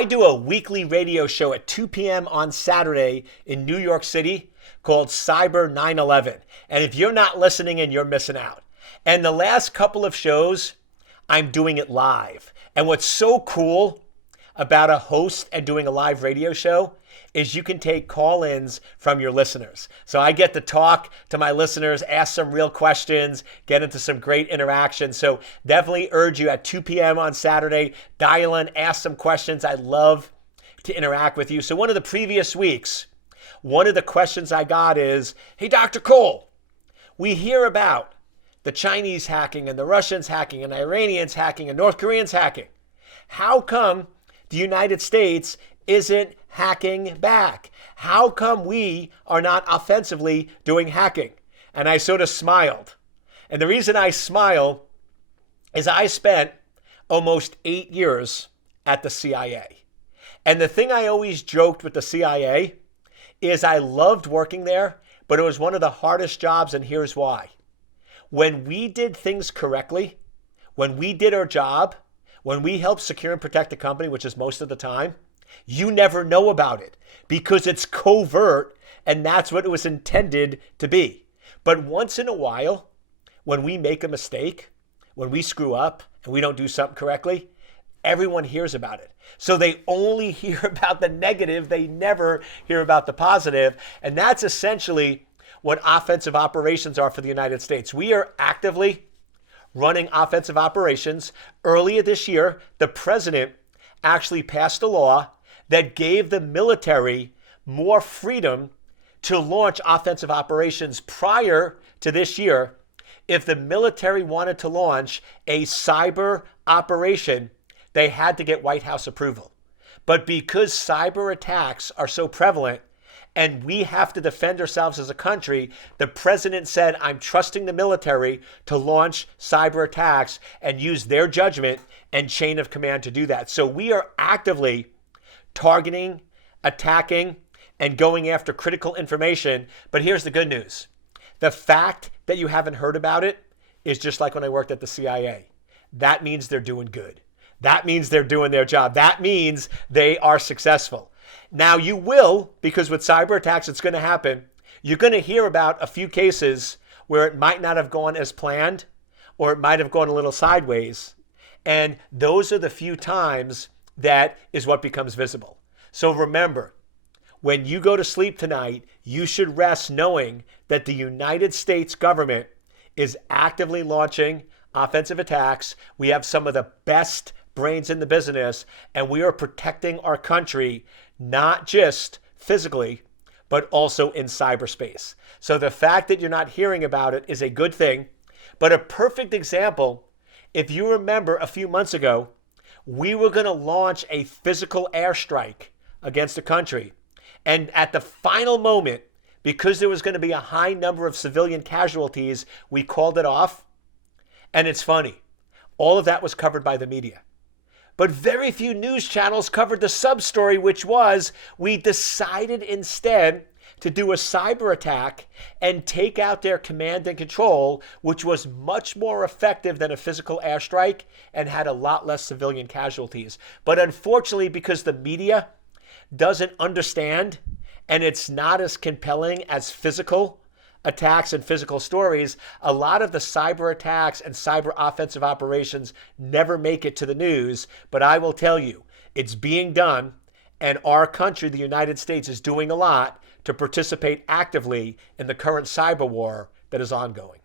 I do a weekly radio show at 2 p.m. on Saturday in New York City called Cyber 9/11. And if you're not listening and you're missing out. And the last couple of shows, I'm doing it live. And what's so cool about a host and doing a live radio show is you can take call-ins from your listeners. So I get to talk to my listeners, ask some real questions, get into some great interaction. So definitely urge you at 2 p.m. on Saturday, dial in, ask some questions. I love to interact with you. So one of the previous weeks, one of the questions I got is, hey, Dr. Cole, we hear about the Chinese hacking and the Russians hacking and Iranians hacking and North Koreans hacking. How come the United States isn't hacking back? How come we are not offensively doing hacking? And I sort of smiled. And the reason I smile is I spent almost 8 years at the CIA. And the thing I always joked with the CIA is I loved working there, but it was one of the hardest jobs, and here's why. When we did things correctly, when we did our job, when we helped secure and protect the company, which is most of the time, you never know about it because it's covert, and that's what it was intended to be. But once in a while, when we make a mistake, when we screw up and we don't do something correctly, everyone hears about it. So they only hear about the negative. They never hear about the positive. And that's essentially what offensive operations are for the United States. We are actively running offensive operations. Earlier this year, the president actually passed a law that gave the military more freedom to launch offensive operations. Prior to this year, if the military wanted to launch a cyber operation, they had to get White House approval. But because cyber attacks are so prevalent and we have to defend ourselves as a country, the president said, I'm trusting the military to launch cyber attacks and use their judgment and chain of command to do that. So we are actively targeting, attacking, and going after critical information. But here's the good news. The fact that you haven't heard about it is just like when I worked at the CIA. That means they're doing good. That means they're doing their job. That means they are successful. Now you will, because with cyber attacks, it's going to happen. You're going to hear about a few cases where it might not have gone as planned, or it might have gone a little sideways. And those are the few times that is what becomes visible. So remember, when you go to sleep tonight, you should rest knowing that the United States government is actively launching offensive attacks. We have some of the best brains in the business, and we are protecting our country, not just physically, but also in cyberspace. So the fact that you're not hearing about it is a good thing. But a perfect example, if you remember a few months ago, we were going to launch a physical airstrike against the country. And at the final moment, because there was going to be a high number of civilian casualties, we called it off. And it's funny, all of that was covered by the media. But very few news channels covered the sub-story, which was we decided instead to do a cyber attack and take out their command and control, which was much more effective than a physical airstrike and had a lot less civilian casualties. But unfortunately, because the media doesn't understand and it's not as compelling as physical attacks and physical stories, a lot of the cyber attacks and cyber offensive operations never make it to the news. But I will tell you, it's being done, and our country, the United States, is doing a lot to participate actively in the current cyber war that is ongoing.